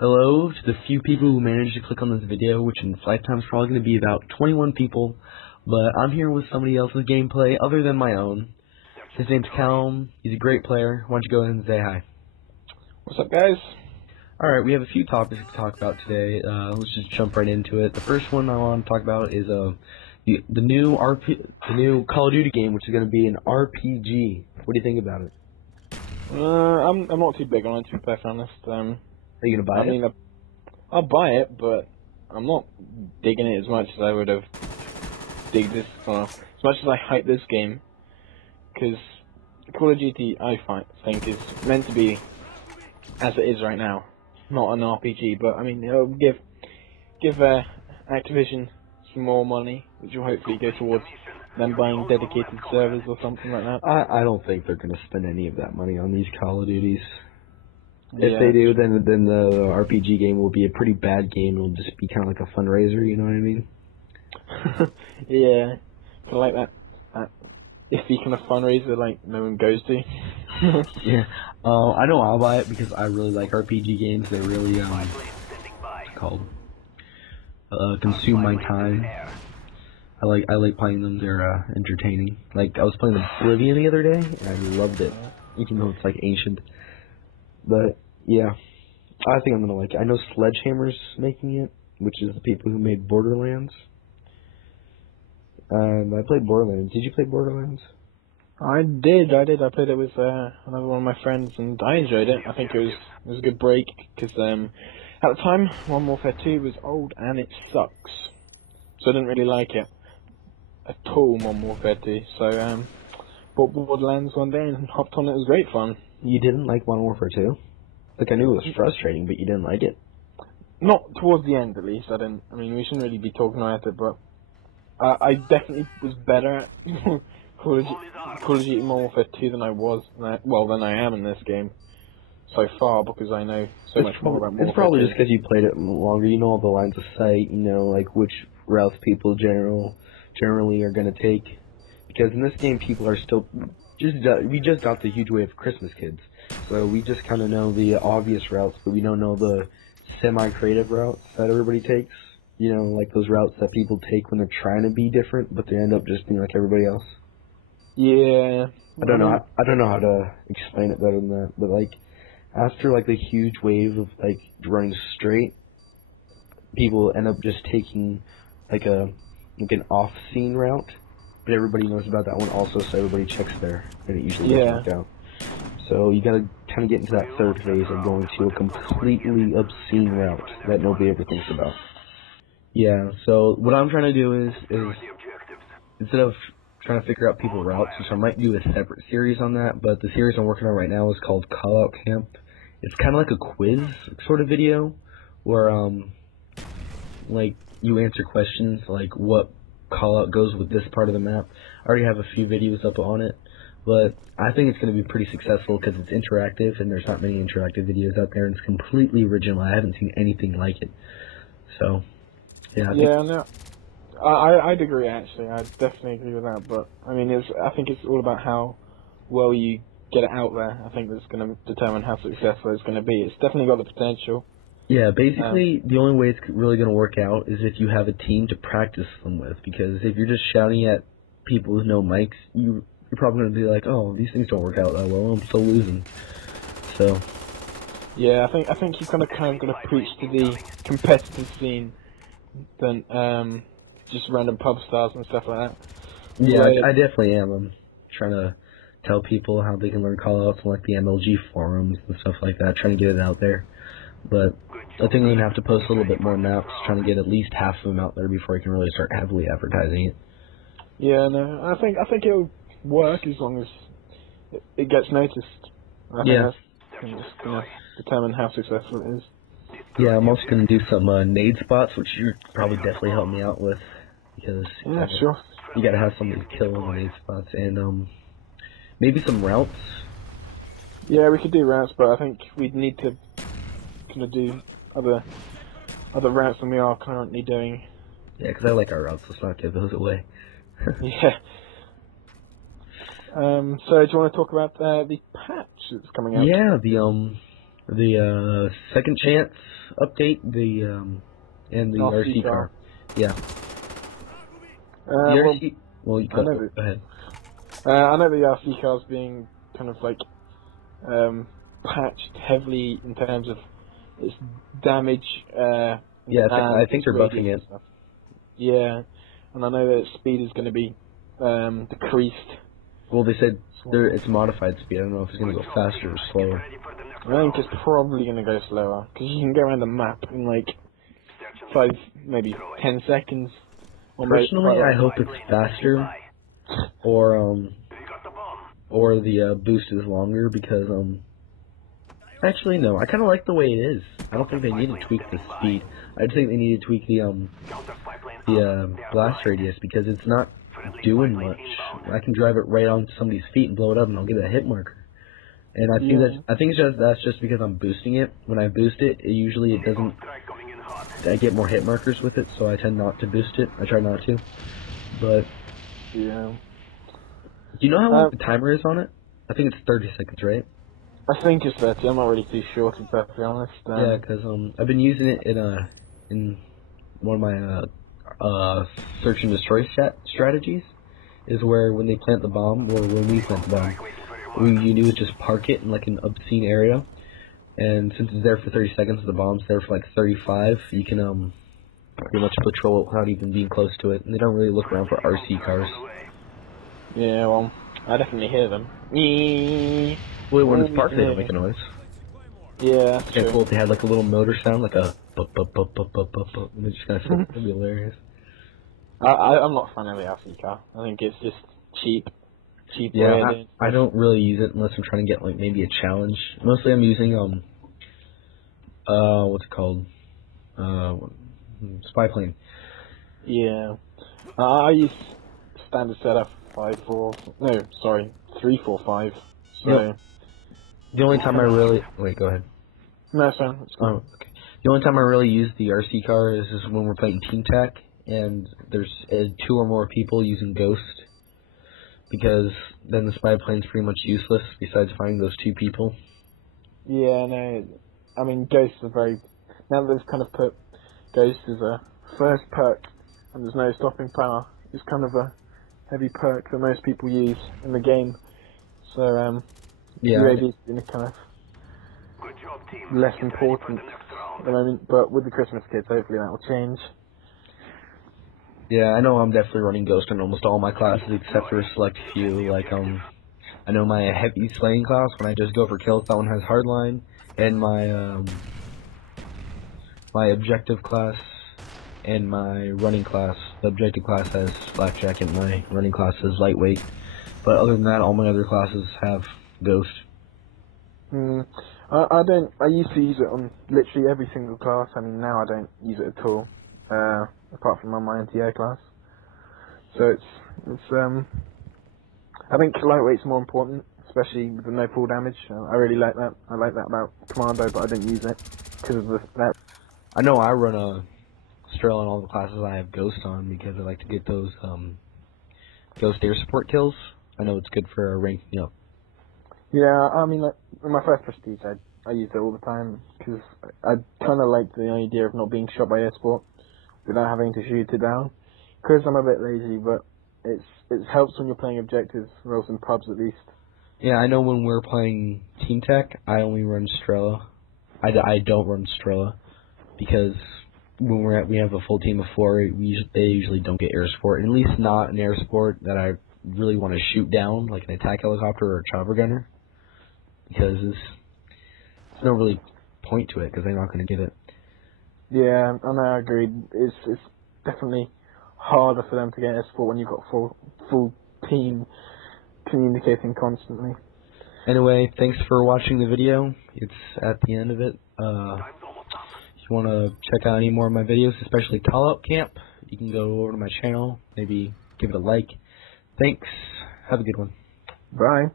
Hello to the few people who managed to click on this video, which in this lifetime is probably going to be about 21 people, but I'm here with somebody else's gameplay other than my own. His name's Callum. He's a great player. Why don't you go ahead and say hi? What's up, guys? Alright, we have a few topics to talk about today. Let's just jump right into it. The first one I want to talk about is the new Call of Duty game, which is going to be an RPG. What do you think about it? I'm not too big on it, to be perfectly honest. Are you going to buy it? I mean, I'll buy it, but I'm not digging it as much as I would have digged this, as much as I hype this game, because Call of Duty, I think, is meant to be as it is right now, not an RPG, but I mean, it'll give Activision some more money, which will hopefully go towards them buying dedicated servers or something like that. I don't think they're going to spend any of that money on these Call of Duties. If Yeah. they do, then the RPG game will be a pretty bad game. It'll just be kind of like a fundraiser, you know what I mean? Yeah, I like that iffy kind of fundraiser like no one goes to. Yeah. I know I'll buy it because I really like RPG games. They really what's it called? Consume my time. I like playing them. They're entertaining. Like I was playing Oblivion the other day and I loved it, even though it's like ancient. But yeah, I think I'm gonna like it. I know Sledgehammer's making it, which is the people who made Borderlands. I played Borderlands. Did you play Borderlands? I did. I played it with another one of my friends, and I enjoyed it. I think it was a good break because at the time, Modern Warfare 2 was old and it sucks, so I didn't really like it at all. Modern Warfare 2. So bought Borderlands one day and hopped on it. It was great fun. You didn't like Modern Warfare 2? Like, I knew it was frustrating, but you didn't like it? Not towards the end, at least. I didn't. I mean, we shouldn't really be talking about it, but I definitely was better at Call of Duty Modern Warfare 2 than I am in this game so far, because I know so much more about Modern Warfare 2. It's probably just because you played it longer. You know all the lines of sight. You know, like, which routes people generally are going to take. Because in this game, people are still... we just got the huge wave of Christmas kids. So we just kind of know the obvious routes, but we don't know the semi-creative routes that everybody takes. You know, like those routes that people take when they're trying to be different, but they end up just being like everybody else. Yeah. I don't know how to explain it better than that, but like after like the huge wave of like running straight, people end up just taking like an off-scene route, but everybody knows about that one also, so everybody checks there, and it usually doesn't work out. So you gotta kind of get into that third phase of going to a completely obscene route that nobody ever thinks about. Yeah, so what I'm trying to do is instead of trying to figure out people's routes, which I might do a separate series on that, but the series I'm working on right now is called Call Out Camp. It's kind of like a quiz sort of video where like you answer questions like what call out goes with this part of the map. I already have a few videos up on it, but I think it's going to be pretty successful because it's interactive and there's not many interactive videos out there, and it's completely original. I haven't seen anything like it. So yeah, I'd agree, actually. I'd definitely agree with that. But I mean, I think it's all about how well you get it out there. I think that's going to determine how successful it's going to be. It's definitely got the potential. Yeah, basically, the only way it's really going to work out is if you have a team to practice them with. Because if you're just shouting at people with no mics, you're probably going to be like, "Oh, these things don't work out that well. I'm still losing." So. Yeah, I think you kind of got to preach to the competitive scene than just random pub stars and stuff like that. Yeah, I definitely am. I'm trying to tell people how they can learn callouts on like the MLG forums and stuff like that, trying to get it out there. But I think I'm going to have to post a little bit more maps, trying to get at least half of them out there before I can really start heavily advertising it. Yeah, no, I think it'll work as long as it gets noticed. I think that's just going to determine how successful it is. Yeah, I'm also going to do some nade spots, which you probably definitely help me out with, because you got to have somebody to kill in the nade spots, and maybe some routes. Yeah, we could do routes, but I think we'd need to kind of do other routes than we are currently doing. Yeah, because I like our routes. Let's not give those away. Yeah. So do you want to talk about the patch that's coming out? Yeah, The second chance update, and the RC car. Yeah. The RC. Well, you go ahead. I know the RC car's being kind of like patched heavily in terms of its damage. Yeah, I think they're buffing it. Yeah, and I know that its speed is going to be decreased. Well, they said it's modified speed. I don't know if it's going to go faster or slower. I think it's probably going to go slower, because you can go around the map in like 5, maybe 10 seconds. Personally, I hope it's faster, or the boost is longer, because actually no, I kind of like the way it is. I don't think they need to tweak the speed. I just think they need to tweak the blast radius, because it's not doing much. I can drive it right onto somebody's feet and blow it up, and I'll get a hit marker. And I think that's just because I'm boosting it. When I boost it, it doesn't. I get more hit markers with it, so I tend not to boost it. I try not to. But yeah. Do you know how long the timer is on it? I think it's 30 seconds, right? I think it's 30. I'm not really too sure, to be honest. Yeah, because I've been using it in one of my search and destroy strategies. Is where when they plant the bomb, or when we plant the bomb, you do is just park it in like an obscene area, and since it's there for 30 seconds, the bomb's there for like 35. You can pretty much patrol it without even being close to it, and they don't really look around for RC cars. Yeah, well, I definitely hear them. Well, when it's parked, they don't make a noise. Yeah, that's true. Cool if they had like a little motor sound, like a bup bup bup bup bup bup bup, and they just kind of sit. That'd be hilarious. I'm not a fan of the RC car. I think it's just cheap. Yeah, I don't really use it unless I'm trying to get like maybe a challenge. Mostly I'm using what's it called? Spy plane. Yeah. I use standard setup 345. So yep. The only time I really go ahead. No, sorry. Oh, okay. The only time I really use the RC car is when we're playing Team Tech and there's 2 or more people using Ghost. Because then the spy plane's pretty much useless, besides finding those 2 people. Yeah, no, I mean, Ghosts are very... Now that they've kind of put Ghost as a first perk, and there's no stopping power, it's kind of a heavy perk that most people use in the game. So, yeah, UAV is kind of less important at the moment, but with the Christmas kids, hopefully that will change. Yeah, I know I'm definitely running Ghost in almost all my classes except for a select few. Like, I know my heavy slaying class, when I just go for kills, that one has hardline, and my objective class and my running class. The objective class has blackjack, and my running class has lightweight. But other than that, all my other classes have Ghost. I used to use it on literally every single class. I mean, now I don't use it at all. Apart from on my NTA class. So it's I think lightweight's more important, especially with the no pull damage. I really like that. I like that about Commando, but I don't use it because of that. I know I run a Strela in all the classes I have Ghost on because I like to get those Ghost air support kills. I know it's good for ranking up. Yeah, I mean, like, in my first Prestige, I used it all the time because I kind of like the idea of not being shot by air support without having to shoot it down. Because I'm a bit lazy, but it helps when you're playing objectives, or else in pubs at least. Yeah, I know when we're playing Team Tech, I only run Strela. I don't run Strela because when we have a full team of 4, they usually don't get air support, at least not an air support that I really want to shoot down, like an attack helicopter or a chopper gunner, because there's no really point to it because they're not going to get it. Yeah, I know, I agree. It's definitely harder for them to get air support when you've got full team communicating constantly. Anyway, thanks for watching the video. It's at the end of it. If you want to check out any more of my videos, especially Call Out Camp, you can go over to my channel, maybe give it a like. Thanks. Have a good one. Bye.